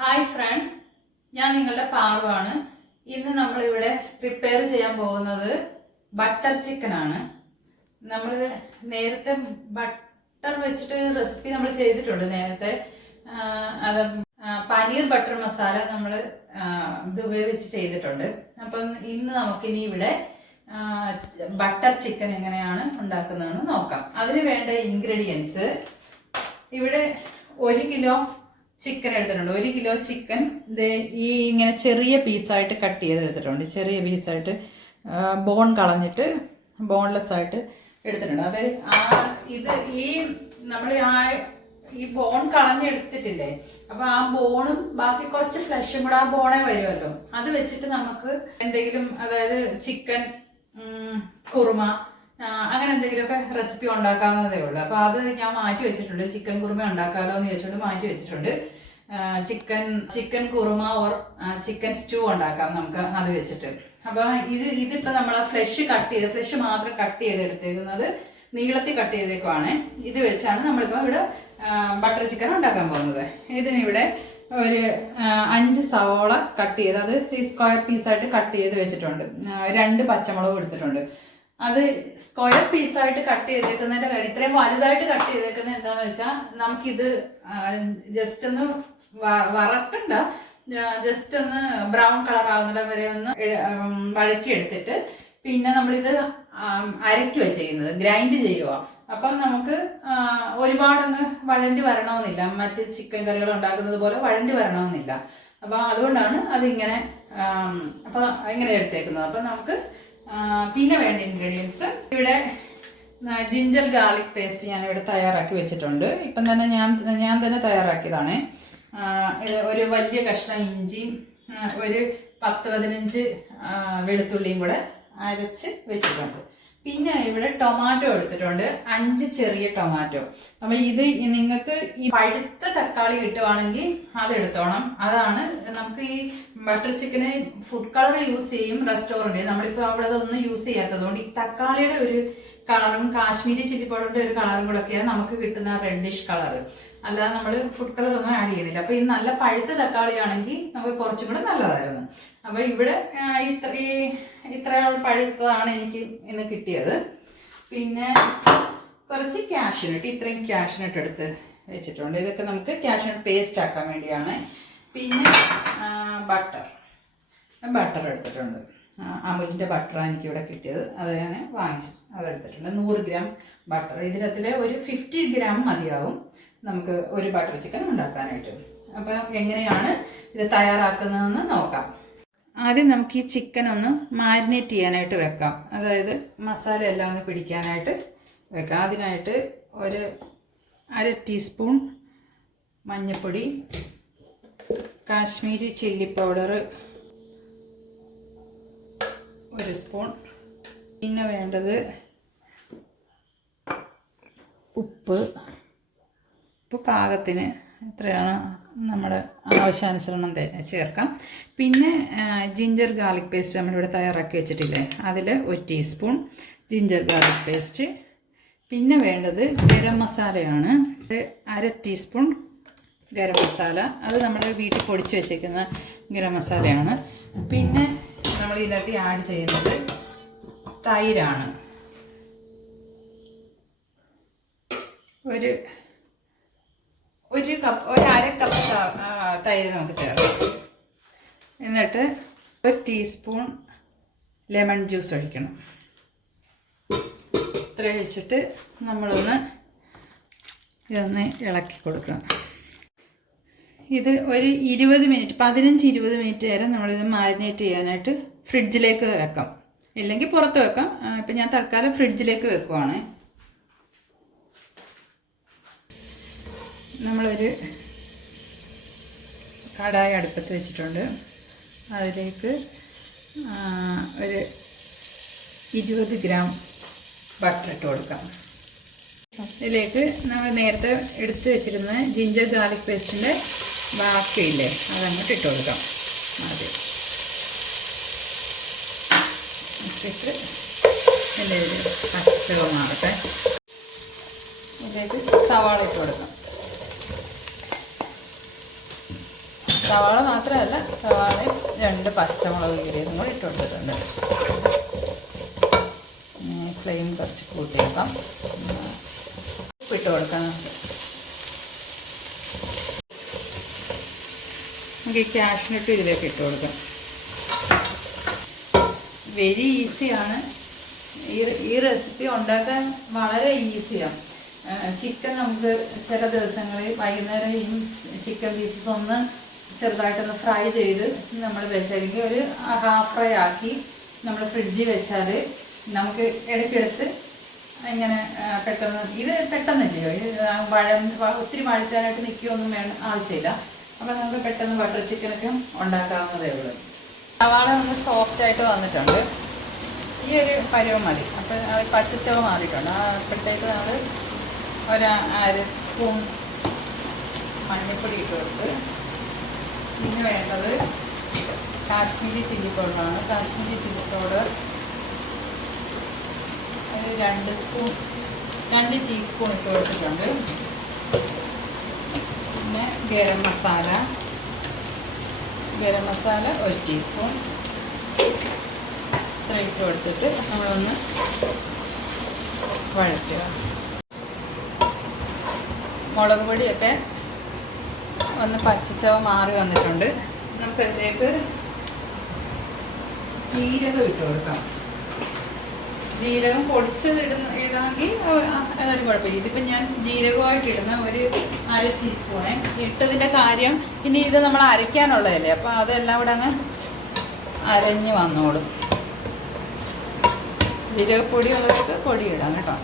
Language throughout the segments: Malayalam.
ഹായ് ഫ്രണ്ട്സ്, ഞാൻ നിങ്ങളുടെ പാർവാണ്. ഇന്ന് നമ്മളിവിടെ പ്രിപ്പയർ ചെയ്യാൻ പോകുന്നത് ബട്ടർ ചിക്കൻ ആണ്. നമ്മൾ നേരത്തെ ബട്ടർ വെച്ചിട്ട് റെസിപ്പി നമ്മൾ ചെയ്തിട്ടുണ്ട് നേരത്തെ. അത് പനീർ ബട്ടർ മസാല നമ്മൾ ഇത് ഉപയോഗിച്ച് ചെയ്തിട്ടുണ്ട്. അപ്പം ഇന്ന് നമുക്കിനി ഇവിടെ ബട്ടർ ചിക്കൻ എങ്ങനെയാണ് ഉണ്ടാക്കുന്നതെന്ന് നോക്കാം. അതിന് വേണ്ട ഇൻഗ്രീഡിയൻസ് ഇവിടെ 1 കിലോ ചിക്കൻ എടുത്തിട്ടുണ്ട്. 1 കിലോ ചിക്കൻ ഈ ഇങ്ങനെ ചെറിയ പീസായിട്ട് കട്ട് ചെയ്ത് എടുത്തിട്ടുണ്ട്. ചെറിയ പീസായിട്ട് ബോൺ കളഞ്ഞിട്ട് ബോൺലെസ് ആയിട്ട് എടുത്തിട്ടുണ്ട്. അത് ഇത് നമ്മൾ ഈ ബോൺ കളഞ്ഞെടുത്തിട്ടില്ലേ, അപ്പൊ ആ ബോണും ബാക്കി കുറച്ച് ഫ്ലഷും കൂടെ ആ ബോണേ വരുമല്ലോ, അത് വെച്ചിട്ട് നമുക്ക് എന്തെങ്കിലും, അതായത് ചിക്കൻ കുറുമ അങ്ങനെ എന്തെങ്കിലുമൊക്കെ റെസിപ്പി ഉണ്ടാക്കാവുന്നതേ ഉള്ളൂ. അപ്പോൾ അത് ഞാൻ മാറ്റി വെച്ചിട്ടുണ്ട്. ചിക്കൻ കുറുമ ഉണ്ടാക്കാമല്ലോ എന്ന് ചോദിച്ചുകൊണ്ട് മാറ്റി വെച്ചിട്ടുണ്ട്. Chicken kurma or chicken stew ഉണ്ടാക്കാം നമുക്ക് അത് വെച്ചിട്ട്. അപ്പോൾ ഇതിപ്പോൾ നമ്മൾ ഫ്ലഷ് മാത്രം കട്ട് ചെയ്ത് എടുത്തേക്കുന്നത് നീളത്തിൽ കട്ട് ചെയ്തേക്കുവാണ്. ഇത് വെച്ചാണ് നമ്മളിപ്പോൾ ഇവിടെ ബട്ടർ ചിക്കൻ ഉണ്ടാക്കാൻ പോകുന്നത്. ഇതിനിവിടെ ഒരു 5 സവോള കട്ട് ചെയ്ത് അത് സ്ക്വയർ പീസായിട്ട് കട്ട് ചെയ്ത് വെച്ചിട്ടുണ്ട്. 2 പച്ചമുളക് എടുത്തിട്ടുണ്ട്. അത് സ്ക്വയർ പീസായിട്ട് കട്ട് ചെയ്തേക്കുന്നതിന്റെ കാര്യം, ഇത്രയും വലുതായിട്ട് കട്ട് ചെയ്തേക്കുന്നത് എന്താന്ന് വെച്ചാൽ നമുക്കിത് ജസ്റ്റ് ഒന്ന് വറക്കണ്ട, ജസ്റ്റ് ഒന്ന് ബ്രൗൺ കളർ ആകുന്നത് വരെ ഒന്ന് വഴറ്റിയെടുത്തിട്ട് പിന്നെ നമ്മളിത് അരയ്ക്കുക ചെയ്യുന്നത്, ഗ്രൈൻഡ് ചെയ്യുക. അപ്പം നമുക്ക് ഒരുപാടൊന്ന് വഴണ്ടി വരണമെന്നില്ല, മറ്റ് ചിക്കൻ കറികൾ ഉണ്ടാക്കുന്നത് പോലെ വഴണ്ടി വരണമെന്നില്ല. അപ്പം അതുകൊണ്ടാണ് അതിങ്ങനെ ഇങ്ങനെ എടുത്തേക്കുന്നത്. അപ്പം നമുക്ക് പിന്നെ വേണ്ട ഇൻഗ്രീഡിയൻസ് ഇവിടെ ജിഞ്ചർ ഗാർലിക് പേസ്റ്റ് ഞാനിവിടെ തയ്യാറാക്കി വെച്ചിട്ടുണ്ട്. ഇപ്പം തന്നെ ഞാൻ തന്നെ തയ്യാറാക്കിയതാണ്. ഒരു വലിയ കഷ്ണം ഇഞ്ചിയും ഒരു 10-15 വെളുത്തുള്ളിയും കൂടെ അരച്ച് വെച്ചിട്ടുണ്ട്. പിന്നെ ഇവിടെ ടൊമാറ്റോ എടുത്തിട്ടുണ്ട്, 5 ചെറിയ ടൊമാറ്റോ. അപ്പം ഇത് നിങ്ങൾക്ക് ഈ പഴുത്ത തക്കാളി കിട്ടുവാണെങ്കിൽ അതെടുത്തോണം. അതാണ് നമുക്ക് ഈ ബട്ടർ ചിക്കന് ഫുഡ് കളർ യൂസ് ചെയ്യും റെസ്റ്റോറൻറ്റ്. നമ്മളിപ്പോൾ അവിടെ ഒന്നും യൂസ് ചെയ്യാത്തത് കൊണ്ട് ഈ തക്കാളിയുടെ ഒരു കളറും കാശ്മീരി ചില്ലി പൗഡറിന്റെ ഒരു കളറും കൂടെ ഒക്കെയാണ് നമുക്ക് കിട്ടുന്ന റെഡിഷ് കളറ്. അല്ലാതെ നമ്മൾ ഫുഡ് കളർ ഒന്നും ആഡ് ചെയ്യുന്നില്ല. അപ്പോൾ ഈ നല്ല പഴുത്ത തക്കാളി ആണെങ്കിൽ നമുക്ക് കുറച്ചും കൂടെ നല്ലതായിരുന്നു. അപ്പോൾ ഇവിടെ ഇത്ര പഴുത്തതാണ് എനിക്ക് ഇന്ന് കിട്ടിയത്. പിന്നെ കുറച്ച് കാഷ്യൂനട്ട്, ഇത്രയും കാഷ്യൂനട്ട് എടുത്ത് വെച്ചിട്ടുണ്ട്. ഇതൊക്കെ നമുക്ക് കാഷ്യൂനട്ട് പേസ്റ്റ് ആക്കാൻ വേണ്ടിയാണ്. പിന്നെ ബട്ടർ എടുത്തിട്ടുണ്ട്. അമുലിൻ്റെ ബട്ടറാണ് എനിക്കിവിടെ കിട്ടിയത്, അത് ഞാൻ വാങ്ങിച്ചു, അതെടുത്തിട്ടുണ്ട്. 100 ഗ്രാം ബട്ടർ. ഇതിനകത്തിൽ ഒരു 50 ഗ്രാം മതിയാവും നമുക്ക് ഒരു ബട്ടർ ചിക്കൻ ഉണ്ടാക്കാനായിട്ട്. അപ്പോൾ എങ്ങനെയാണ് ഇത് തയ്യാറാക്കുന്നതെന്ന് നോക്കാം. ആദ്യം നമുക്ക് ഈ ചിക്കൻ ഒന്ന് മാരിനേറ്റ് ചെയ്യാനായിട്ട് വെക്കാം, അതായത് മസാല എല്ലാം ഒന്ന് പിടിക്കാനായിട്ട് വെക്കാം. അതിനായിട്ട് ഒരു 1/2 ടീസ്പൂൺ മഞ്ഞൾപ്പൊടി, കാശ്മീരി ചില്ലി പൗഡർ 1 സ്പൂൺ, പിന്നെ വേണ്ടത് ഉപ്പ് പാകത്തിന് എത്രയാണ് നമ്മുടെ ആവശ്യാനുസരണം ചേർക്കാം. പിന്നെ ജിഞ്ചർ ഗാർലിക് പേസ്റ്റ് നമ്മളിവിടെ തയ്യാറാക്കി വെച്ചിട്ടില്ലേ, അതിൽ 1 ടീസ്പൂൺ ജിഞ്ചർ ഗാർലിക് പേസ്റ്റ്. പിന്നെ വേണ്ടത് ഗരം മസാലയാണ്, 1/2 ടീസ്പൂൺ ഗരം മസാല. അത് നമ്മൾ വീട്ടിൽ പൊടിച്ച് വെച്ചേക്കുന്ന ഗരം മസാലയാണ്. പിന്നെ നമ്മൾ ഇതിനകത്ത് ആഡ് ചെയ്യുന്നത് തൈരാണ്. ഒരു 1/2 കപ്പ് തൈര് നമുക്ക് ചേർക്കാം. എന്നിട്ട് 1 ടീസ്പൂൺ ലെമൺ ജ്യൂസ് ഒഴിക്കണം. ഇത്ര ഒഴിച്ചിട്ട് ഇതൊന്ന് ഇളക്കി കൊടുക്കാം. ഇത് ഒരു 15-20 മിനിറ്റ് നേരം നമ്മളിത് മാരിനേറ്റ് ചെയ്യാനായിട്ട് ഫ്രിഡ്ജിലേക്ക് വെക്കാം, ഇല്ലെങ്കിൽ പുറത്ത് വെക്കാം. ഇപ്പം ഞാൻ തൽക്കാലം ഫ്രിഡ്ജിലേക്ക് വെക്കുവാണ്. നമ്മളൊരു കടായി അടുപ്പത്ത് വെച്ചിട്ടുണ്ട്. അതിലേക്ക് ഒരു 20 ഗ്രാം ബട്ടർ ഇട്ട് കൊടുക്കാം. ഇതിലേക്ക് നമ്മൾ നേരത്തെ എടുത്ത് വെച്ചിരുന്ന ജിഞ്ചർ ഗാർലിക് പേസ്റ്റിൻ്റെ ബാക്കിയില്ലേ, അതങ്ങോട്ട് ഇട്ട് കൊടുക്കാം. ആദ്യം ഇട്ടിട്ട് എൻ്റെ പച്ചവ മാറട്ടെ. ഇതിലേക്ക് സവാള ഇട്ട് കൊടുക്കാം. സവാള മാത്രമല്ല, സവാളയും 2 പച്ചമുളക് കീറിയതും കൂടി ഇട്ട് കൊടുത്തിട്ടുണ്ട്. ഫ്ലെയിം കുറച്ച് കൂട്ടിയേക്കാം. ഉപ്പിട്ട് കൊടുക്കാം. നമുക്ക് ഈ കാഷ്നട്ട് ഇതിലേക്ക് ഇട്ട് കൊടുക്കാം. വെരി ഈസിയാണ്. ഈ റെസിപ്പി ഉണ്ടാക്കാൻ വളരെ ഈസിയാണ്. ചിക്കൻ നമുക്ക് ചില ദിവസങ്ങളിൽ വൈകുന്നേരം ഈ ചിക്കൻ പീസസ് ഒന്ന് ചെറുതായിട്ടൊന്ന് ഫ്രൈ ചെയ്ത് നമ്മൾ വെച്ചെങ്കിൽ ഒരു ഹാഫ് ഫ്രൈ ആക്കി നമ്മൾ ഫ്രിഡ്ജിൽ വെച്ചാൽ നമുക്ക് ഇടയ്ക്കെടുത്ത് ഇങ്ങനെ പെട്ടെന്ന്, ഇത് പെട്ടെന്നില്ലയോ, ഇത് ഒത്തിരി വഴറ്റാനായിട്ട് നിൽക്കുകയൊന്നും ആവശ്യമില്ല. അപ്പം നമുക്ക് പെട്ടെന്ന് ബട്ടർ ചിക്കനൊക്കെ ഉണ്ടാക്കാവുന്നതേ ഉള്ളൂ. സവാള ഒന്ന് സോഫ്റ്റായിട്ട് വന്നിട്ടുണ്ട്. ഈ ഒരു പരുവം മതി. അപ്പം അത് പച്ചച്ചവ മാറിയിട്ടുണ്ട്. അപ്പോഴത്തേക്ക് നമ്മൾ ഒരു 1/2 സ്പൂൺ മഞ്ഞൾപ്പൊടി ഇട്ട് കൊടുത്ത്, പിന്നെ വേണ്ടത് കാശ്മീരി ചില്ലി പൗഡറാണ്. കാശ്മീരി ചില്ലി പൗഡർ ഒരു 2 ടീസ്പൂൺ ഇട്ട് കൊടുത്തിട്ടുണ്ട്. പിന്നെ ഗരം മസാല 1 ടീസ്പൂൺ ഇത്ര ഇട്ട് കൊടുത്തിട്ട് നമ്മളൊന്ന് വഴറ്റുക. മുളക് പൊടിയൊക്കെ ഒന്ന് പച്ചച്ചവ മാറി വന്നിട്ടുണ്ട്. നമുക്കതിലേക്ക് ജീരകം ഇട്ട് കൊടുക്കാം. ജീരകം പൊടിച്ചത് ഇടണമെങ്കിൽ അതൊരു കുഴപ്പമില്ല. ഇതിപ്പോൾ ഞാൻ ജീരകമായിട്ട് ഇടുന്ന ഒരു 1/2 ടീസ്പൂണേ ഇട്ടതിൻ്റെ കാര്യം, ഇനി ഇത് നമ്മൾ അരയ്ക്കാനുള്ളതല്ലേ, അപ്പോൾ അതെല്ലാം കൂടെ അങ്ങ് അരഞ്ഞ് വന്നോളും. ജീരകപ്പൊടി ഉള്ളതൊക്കെ പൊടി ഇടാം കേട്ടോ.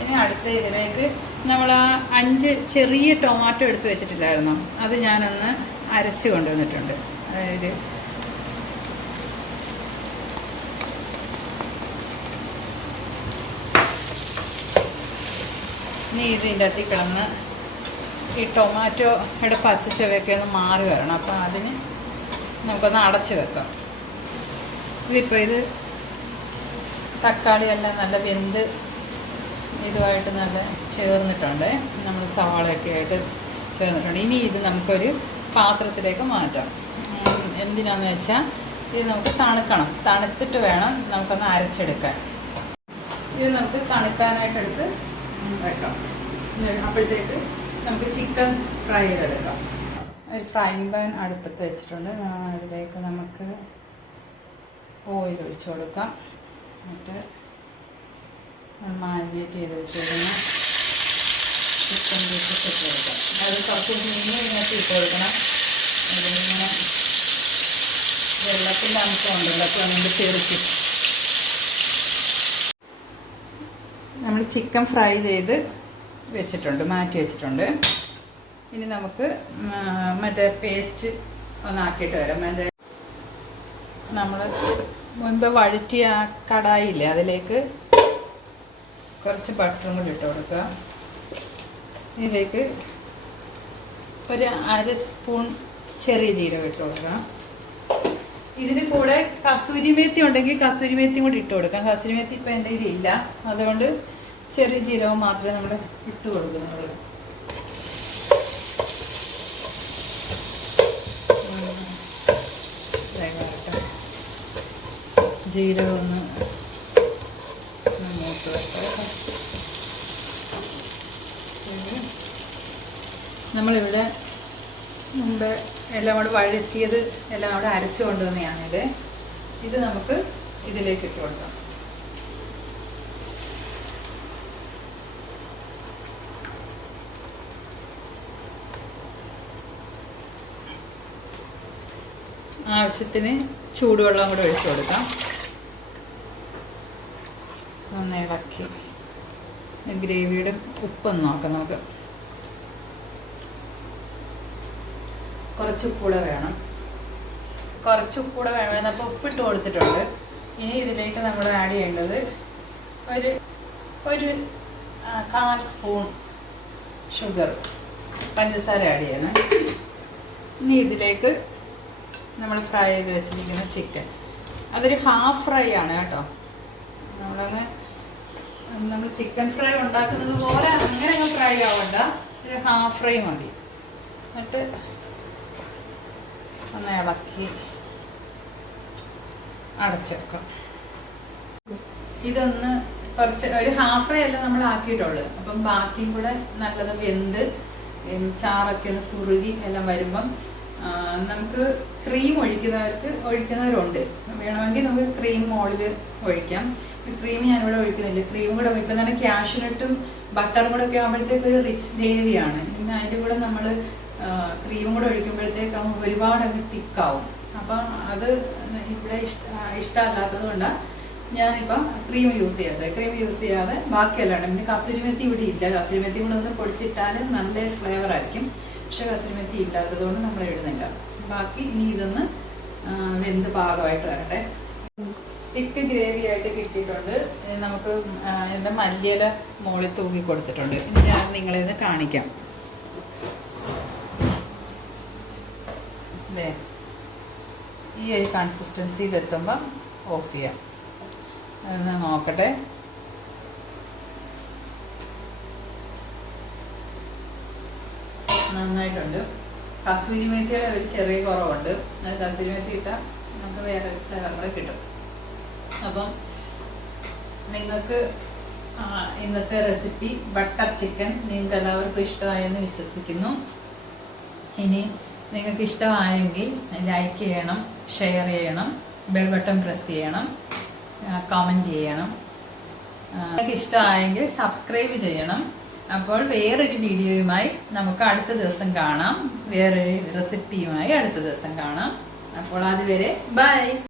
ഇനി അടുത്ത ഇതിലേക്ക് നമ്മൾ 5 ചെറിയ ടൊമാറ്റോ എടുത്ത് വെച്ചിട്ടില്ലായിരുന്നോ, അത് ഞാനൊന്ന് അരച്ച് കൊണ്ടുവന്നിട്ടുണ്ട്. അതായത് ഇനി ഇതിൻ്റെ അകത്ത് കിടന്ന് ഈ ടൊമാറ്റോയുടെ പച്ചച്ചവയൊക്കെ ഒന്ന് മാറി വരണം. അപ്പോൾ അതിന് നമുക്കൊന്ന് അടച്ച് വെക്കാം. ഇതിപ്പോൾ ഇത് തക്കാളിയെല്ലാം നല്ല വെന്ത് ഇതുമായിട്ട് നല്ല ചേർന്നിട്ടുണ്ട്. നമ്മൾ സവാളയൊക്കെ ആയിട്ട് ചേർന്നിട്ടുണ്ട്. ഇനി ഇത് നമുക്കൊരു പാത്രത്തിലേക്ക് മാറ്റാം. എന്തിനാന്ന് വെച്ചാൽ ഇത് നമുക്ക് തണുക്കണം. തണുത്തിട്ട് വേണം നമുക്കൊന്ന് അരച്ചെടുക്കാൻ. ഇത് നമുക്ക് തണുക്കാനായിട്ടെടുത്ത് വെക്കാം. അപ്പോഴത്തേക്ക് നമുക്ക് ചിക്കൻ ഫ്രൈ ചെയ്തെടുക്കാം. ഒരു ഫ്രൈങ് പാൻ അടുപ്പത്ത് വെച്ചിട്ടുണ്ട്. അതിലേക്ക് നമുക്ക് ഓയിൽ ഒഴിച്ചു കൊടുക്കാം. എന്നിട്ട് മാരിനേറ്റ് ചെയ്ത് വെച്ചിരുന്ന ചിക്കൻ പീസസ് ഇട്ട് കൊടുക്കാം. അത് കുറച്ച് മീൻ ഇതിനകത്ത് ഇട്ട് കൊടുക്കണം. അതിങ്ങനെ വെള്ളത്തിൻ്റെ അംശമുണ്ടല്ലോ, അപ്പോൾ അതിൻ്റെ ചെറുക്കി നമ്മൾ ചിക്കൻ ഫ്രൈ ചെയ്ത് വെച്ചിട്ടുണ്ട്, മാറ്റി വെച്ചിട്ടുണ്ട്. ഇനി നമുക്ക് മറ്റേ പേസ്റ്റ് ഒന്നാക്കിയിട്ട് വരാം. മറ്റേ നമ്മൾ മുൻപ് വഴറ്റിയ ആ കടായില്ലേ, അതിലേക്ക് കുറച്ച് ബട്ടറും കൂടി ഇട്ട് കൊടുക്കുക. ഇതിലേക്ക് ഒരു 1/2 സ്പൂൺ ചെറിയ ജീരകം ഇട്ട് കൊടുക്കുക. ഇതിന് കൂടെ കസൂരി മേത്തി ഉണ്ടെങ്കിൽ കസൂരി മേത്തി കൂടി ഇട്ട് കൊടുക്കാം. കസൂരി മേത്തി ഇപ്പം എൻ്റെ കയ്യിലില്ല, അതുകൊണ്ട് ചെറിയ ജീരകം മാത്രമേ നമ്മൾ ഇട്ട് കൊടുക്കുന്നുള്ളൂ. ജീരകം ഒന്ന് മൂത്ത് വെക്കാം. നമ്മളിവിടെ മുമ്പ് എല്ലാം കൂടെ വഴറ്റിയത് എല്ലാം കൂടെ അരച്ചു കൊണ്ടുവന്നെയാണിത്. ഇത് നമുക്ക് ഇതിലേക്ക് ഇട്ട് കൊടുക്കാം. ആവശ്യത്തിന് ചൂടുവെള്ളം കൂടെ ഒഴിച്ചു കൊടുക്കാം. ഒന്ന് ഇളക്കി ഗ്രേവിയുടെ ഉപ്പൊന്ന് നോക്കാം. നമുക്ക് കുറച്ച് ഉപ്പൂടെ വേണം. അപ്പോൾ ഉപ്പിട്ട് കൊടുത്തിട്ടുണ്ട്. ഇനി ഇതിലേക്ക് നമ്മൾ ആഡ് ചെയ്യേണ്ടത് ഒരു 1/4 സ്പൂൺ ഷുഗർ, പഞ്ചസാര ആഡ് ചെയ്യണം. ഇനി ഇതിലേക്ക് നമ്മൾ ഫ്രൈ ചെയ്ത് വെച്ചിരിക്കുന്ന ചിക്കൻ, അതൊരു ഹാഫ് ഫ്രൈ ആണ് കേട്ടോ. നമ്മൾ ചിക്കൻ ഫ്രൈ ഉണ്ടാക്കുന്നത് പോലെ അങ്ങനെ ഫ്രൈ ആവണ്ട, ഒരു ഹാഫ് ഫ്രൈ മതി. എന്നിട്ട് ഒന്ന് ഇളക്കി അടച്ചെടുക്കാം. ഇതൊന്ന് കുറച്ച് ഒരു ഹാഫ് ഫ്രൈ അല്ല നമ്മൾ ആക്കിയിട്ടുള്ളൂ. അപ്പം ബാക്കിയും കൂടെ നല്ലത് വെന്ത് ചാറൊക്കെ ഒന്ന് കുറുകി എല്ലാം വരുമ്പം നമുക്ക് ക്രീം ഒഴിക്കുന്നവരുണ്ട്. വേണമെങ്കിൽ നമുക്ക് ക്രീം മോളിൽ ഒഴിക്കാം. ക്രീം ഞാനിവിടെ ഒഴിക്കുന്നില്ല. ക്രീം കൂടെ ഇപ്പം തന്നെ കാഷ്യൂനട്ടും ബട്ടറും കൂടെ ഒക്കെ ആകുമ്പോഴത്തേക്ക് ഒരു റിച്ച് ഗ്രേവിയാണ്. പിന്നെ അതിൻ്റെ കൂടെ നമ്മൾ ക്രീമും കൂടെ ഒഴിക്കുമ്പോഴത്തേക്ക് ഒരുപാട് അങ്ങ് തിക്കാവും. അപ്പം അത് ഇവിടെ ഇഷ്ടമല്ലാത്തത് കൊണ്ടാണ് ഞാനിപ്പം ക്രീം യൂസ് ചെയ്യാതെ ബാക്കിയെല്ലാം. പിന്നെ കസൂരി മെത്തി ഇവിടെ ഇല്ല. കസൂരി മെത്തി കൂടെ ഒന്ന് പൊടിച്ചിട്ടാൽ നല്ലൊരു ഫ്ലേവർ ആയിരിക്കും. പക്ഷെ കസൂരി മെത്തി ഇല്ലാത്തത് കൊണ്ട് നമ്മൾ ഇടുന്നില്ല. ബാക്കി ഇനി ഇതൊന്ന് വെന്ത് പാകമായിട്ട് വരട്ടെ. തിക്ക് ഗ്രേവി ആയിട്ട് കിട്ടിയിട്ടുണ്ട്. നമുക്ക് എൻ്റെ മല്ലിയില മുകളിൽ തൂക്കി കൊടുത്തിട്ടുണ്ട്. ഇനി ഞാൻ നിങ്ങളെ കാണിക്കാം. അതെ, ഈ ഒരു കൺസിസ്റ്റൻസിയിൽ എത്തുമ്പം ഓഫ് ചെയ്യാം. അതൊന്ന് നോക്കട്ടെ. നന്നായിട്ടുണ്ട്. കസൂരി മേത്തിയുടെ ഒരു ചെറിയ കുറവുണ്ട്. അത് കസൂരി മേത്തി ഇട്ടാൽ നമുക്ക് വേറെ ഫ്ലേവർ കൂടെ കിട്ടും. അപ്പം നിങ്ങൾക്ക് ഇന്നത്തെ റെസിപ്പി ബട്ടർ ചിക്കൻ നിങ്ങൾക്ക് എല്ലാവർക്കും ഇഷ്ടമായെന്ന് വിശ്വസിക്കുന്നു. ഇനി നിങ്ങൾക്ക് ഇഷ്ടമായെങ്കിൽ ലൈക്ക് ചെയ്യണം, ഷെയർ ചെയ്യണം, ബെൽ ബട്ടൺ പ്രസ് ചെയ്യണം, കമൻറ്റ് ചെയ്യണം. നിങ്ങൾക്ക് ഇഷ്ടമായെങ്കിൽ സബ്സ്ക്രൈബ് ചെയ്യണം. അപ്പോൾ വേറൊരു വീഡിയോയുമായി നമുക്ക് അടുത്ത ദിവസം കാണാം. വേറൊരു റെസിപ്പിയുമായി അടുത്ത ദിവസം കാണാം. അപ്പോൾ അതുവരെ ബൈ.